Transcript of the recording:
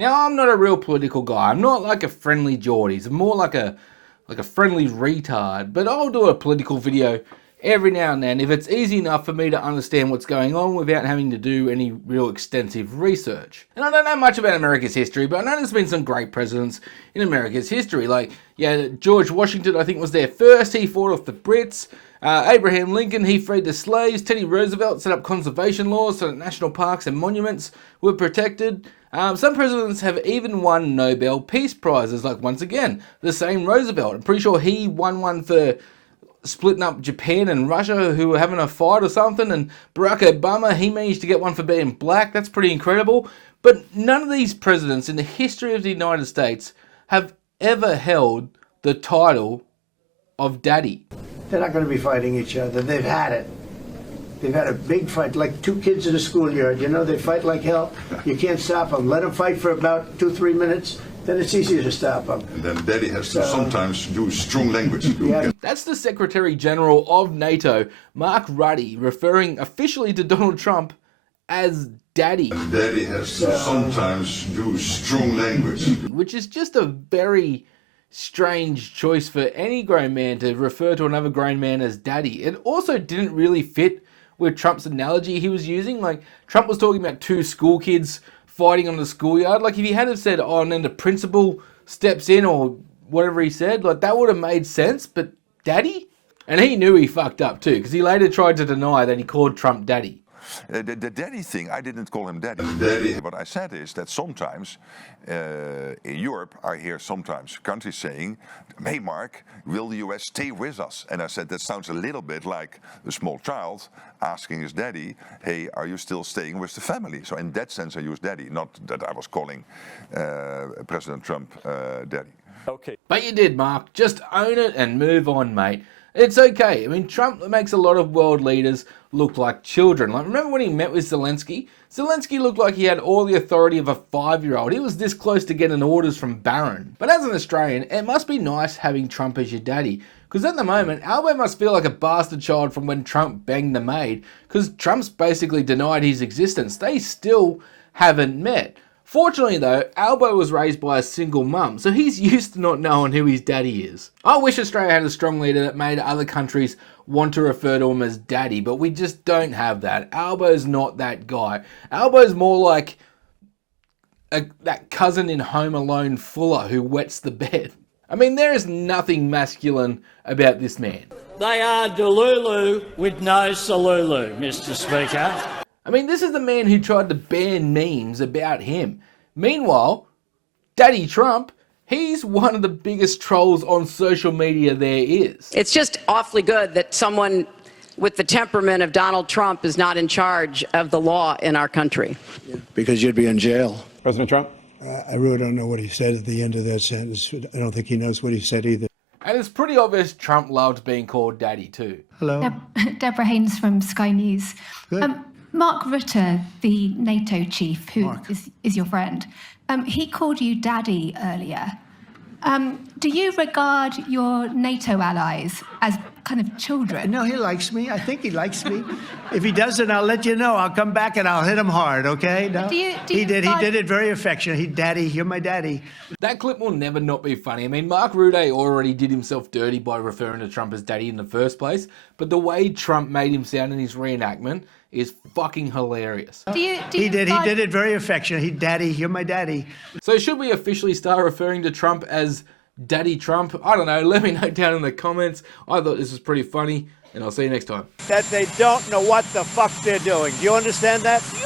Now, I'm not a real political guy. I'm not like a friendly Geordies. I'm more like a friendly retard. But I'll do a political video every now and then if it's easy enough for me to understand what's going on without having to do any real extensive research. And I don't know much about America's history, but I know there's been some great presidents in America's history. Like, yeah, George Washington, I think, was there first. He fought off the Brits. Abraham Lincoln, he freed the slaves. Teddy Roosevelt set up conservation laws so that national parks and monuments were protected. Some presidents have even won Nobel Peace Prizes, like, once again, the same Roosevelt. I'm pretty sure he won one for splitting up Japan and Russia, who were having a fight or something, and Barack Obama, he managed to get one for being black. That's pretty incredible. But none of these presidents in the history of the United States have ever held the title of Daddy. They're not going to be fighting each other. They've had it. They've had a big fight, like two kids in a schoolyard. You know, they fight like hell. You can't stop them. Let them fight for about 2-3 minutes. Then it's easier to stop them. And then Daddy has to sometimes use strong language. Yeah. That's the Secretary General of NATO, Mark Rutte, referring officially to Donald Trump as Daddy. And Daddy has to sometimes use strong language. Which is just a very strange choice for any grown man to refer to another grown man as Daddy. It also didn't really fit with Trump's analogy he was using. Like, Trump was talking about two school kids fighting on the schoolyard. Like, if he had have said, oh, and then the principal steps in, or whatever he said, like, that would have made sense. But Daddy? And he knew he fucked up too, because he later tried to deny that he called Trump Daddy. The daddy thing, I didn't call him daddy. What I said is that sometimes in Europe, I hear sometimes countries saying, hey Mark, will the US stay with us? And I said, that sounds a little bit like a small child asking his daddy, hey, are you still staying with the family? So in that sense, I use daddy, not that I was calling President Trump daddy. Okay. But you did, Mark. Just own it and move on, mate. It's okay. I mean, Trump makes a lot of world leaders look like children. Like, remember when he met with Zelensky? Zelensky looked like he had all the authority of a 5-year-old. He was this close to getting orders from Barron. But as an Australian, it must be nice having Trump as your daddy. Because at the moment, Albo must feel like a bastard child from when Trump banged the maid. Because Trump's basically denied his existence. They still haven't met. Fortunately though, Albo was raised by a single mum, so he's used to not knowing who his daddy is. I wish Australia had a strong leader that made other countries want to refer to him as daddy, but we just don't have that. Albo's not that guy. Albo's more like that cousin in Home Alone Fuller who wets the bed. I mean, there is nothing masculine about this man. They are Delulu with no Salulu, Mr. Speaker. I mean, this is the man who tried to ban memes about him. Meanwhile, Daddy Trump, he's one of the biggest trolls on social media there is. It's just awfully good that someone with the temperament of Donald Trump is not in charge of the law in our country. Because you'd be in jail. President Trump? I really don't know what he said at the end of that sentence. I don't think he knows what he said either. And it's pretty obvious Trump loved being called Daddy too. Hello. Deborah Haynes from Sky News. Good. Mark Rutte, the NATO chief, who is your friend, he called you Daddy earlier. Do you regard your NATO allies as kind of children? No, he likes me. I think he likes me. If he doesn't, I'll let you know. I'll come back and I'll hit him hard, okay? No? He did it very affectionate. Daddy, you're my daddy. That clip will never not be funny. I mean, Mark Rutte already did himself dirty by referring to Trump as daddy in the first place, but the way Trump made him sound in his reenactment is fucking hilarious. He did it very affectionate. Daddy, you're my daddy. So should we officially start referring to Trump as Daddy Trump? I don't know. Let me know down in the comments. I thought this was pretty funny, and I'll see you next time. That they don't know what the fuck they're doing. Do you understand that?